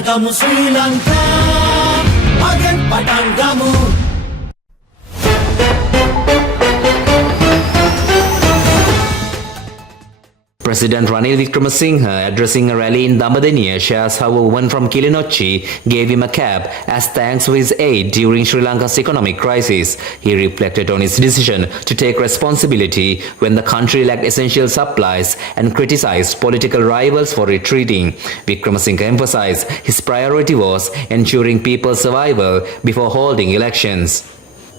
Jayagamu Sri Lanka, Magan Patangamu. President Ranil Wickremesinghe, addressing a rally in Dambadeniya, shares how a woman from Kilinochchi gave him a cab as thanks for his aid during Sri Lanka's economic crisis. He reflected on his decision to take responsibility when the country lacked essential supplies and criticized political rivals for retreating. Wickremesinghe emphasized his priority was ensuring people's survival before holding elections.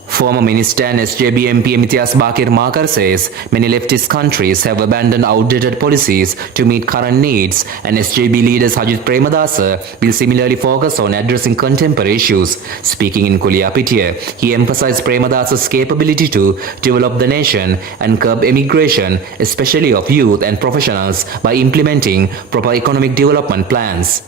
Former Minister and SJB MP Emithias Bakir Makar says many leftist countries have abandoned outdated policies to meet current needs, and SJB leader Sajith Premadasa will similarly focus on addressing contemporary issues. Speaking in Kuliyapitiya, he emphasized Premadasa's capability to develop the nation and curb emigration, especially of youth and professionals, by implementing proper economic development plans.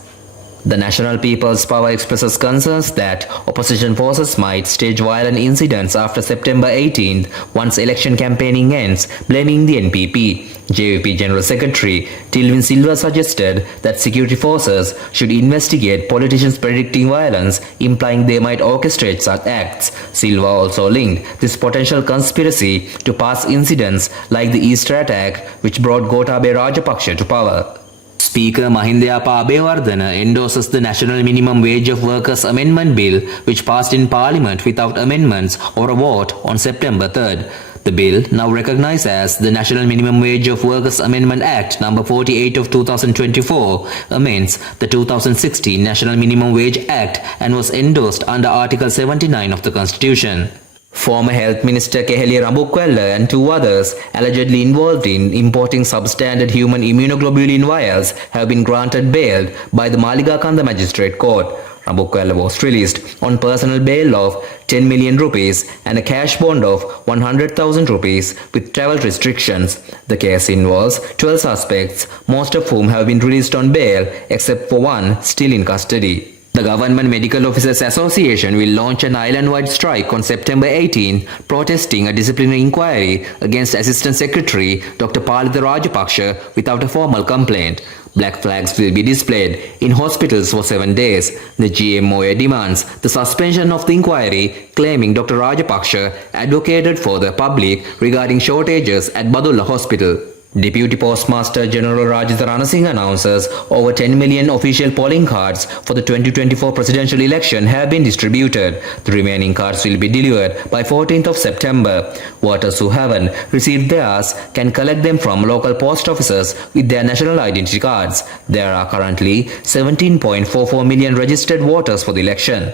The National People's Power expresses concerns that opposition forces might stage violent incidents after September 18th once election campaigning ends, blaming the NPP. JVP General Secretary Tilvin Silva suggested that security forces should investigate politicians predicting violence, implying they might orchestrate such acts. Silva also linked this potential conspiracy to past incidents like the Easter attack, which brought Gotabaya Rajapaksa to power. Speaker Mahindayapa Abeyewardena endorses the National Minimum Wage of Workers Amendment Bill, which passed in Parliament without amendments or a vote on September 3rd. The bill, now recognized as the National Minimum Wage of Workers Amendment Act No. 48 of 2024, amends the 2016 National Minimum Wage Act and was endorsed under Article 79 of the Constitution. Former Health Minister Keheliya Rambukwella and two others allegedly involved in importing substandard human immunoglobulin vials have been granted bail by the Maligakanda Magistrate Court. Rambukwella was released on personal bail of 10 million rupees and a cash bond of 100,000 rupees with travel restrictions. The case involves 12 suspects, most of whom have been released on bail except for one still in custody. The Government Medical Officers Association will launch an island-wide strike on September 18, protesting a disciplinary inquiry against Assistant Secretary Dr. Palitha Rajapaksa without a formal complaint. Black flags will be displayed in hospitals for 7 days. The GMOA demands the suspension of the inquiry, claiming Dr. Rajapaksa advocated for the public regarding shortages at Badulla Hospital. Deputy Postmaster General Rajitha Ranasinghe announces over 10 million official polling cards for the 2024 presidential election have been distributed. The remaining cards will be delivered by 14th of September. Voters who haven't received theirs can collect them from local post offices with their national identity cards. There are currently 17.44 million registered voters for the election.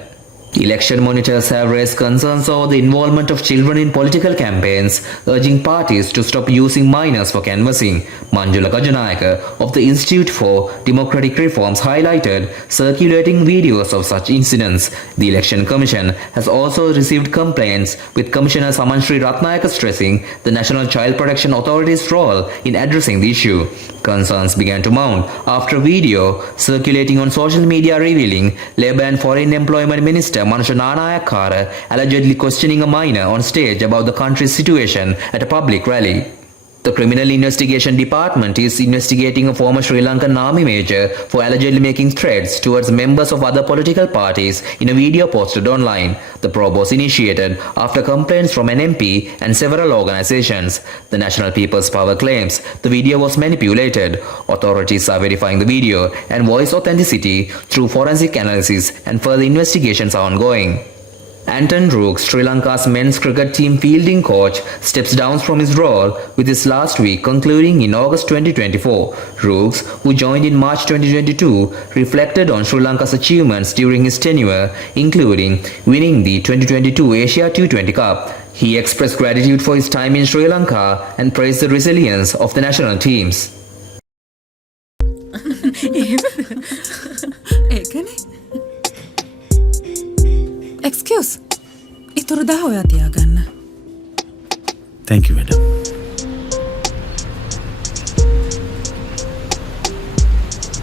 Election monitors have raised concerns over the involvement of children in political campaigns, urging parties to stop using minors for canvassing. Manjula Gajanayaka of the Institute for Democratic Reforms highlighted circulating videos of such incidents. The Election Commission has also received complaints, with Commissioner Samanshri Ratnayaka stressing the National Child Protection Authority's role in addressing the issue. Concerns began to mount after a video circulating on social media revealing Labour and Foreign Employment Minister Manasha Nanayakara allegedly questioning a minor on stage about the country's situation at a public rally. The Criminal Investigation Department is investigating a former Sri Lankan army major for allegedly making threats towards members of other political parties in a video posted online. The probe was initiated after complaints from an MP and several organizations. The National People's Power claims the video was manipulated. Authorities are verifying the video and voice authenticity through forensic analysis, and further investigations are ongoing. Anton Rooks, Sri Lanka's men's cricket team fielding coach, steps down from his role, with his last week concluding in August 2024. Rooks, who joined in March 2022, reflected on Sri Lanka's achievements during his tenure, including winning the 2022 Asia T20 Cup. He expressed gratitude for his time in Sri Lanka and praised the resilience of the national teams. Excuse. ඉතුරු 10 ඔයා තියාගන්න. Thank you, madam.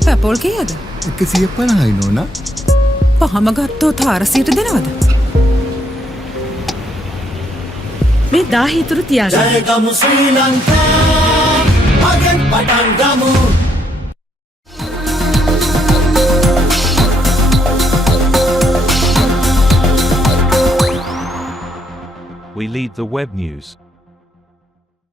පැපොල් කීයද? 150යි නෝනා. පහම ගත්තොත් 400ට දෙනවද? මේ 10 ඉතුරු තියාගන්න. Jayagamu Sri Lanka, Magan Patangamu. We lead the web news.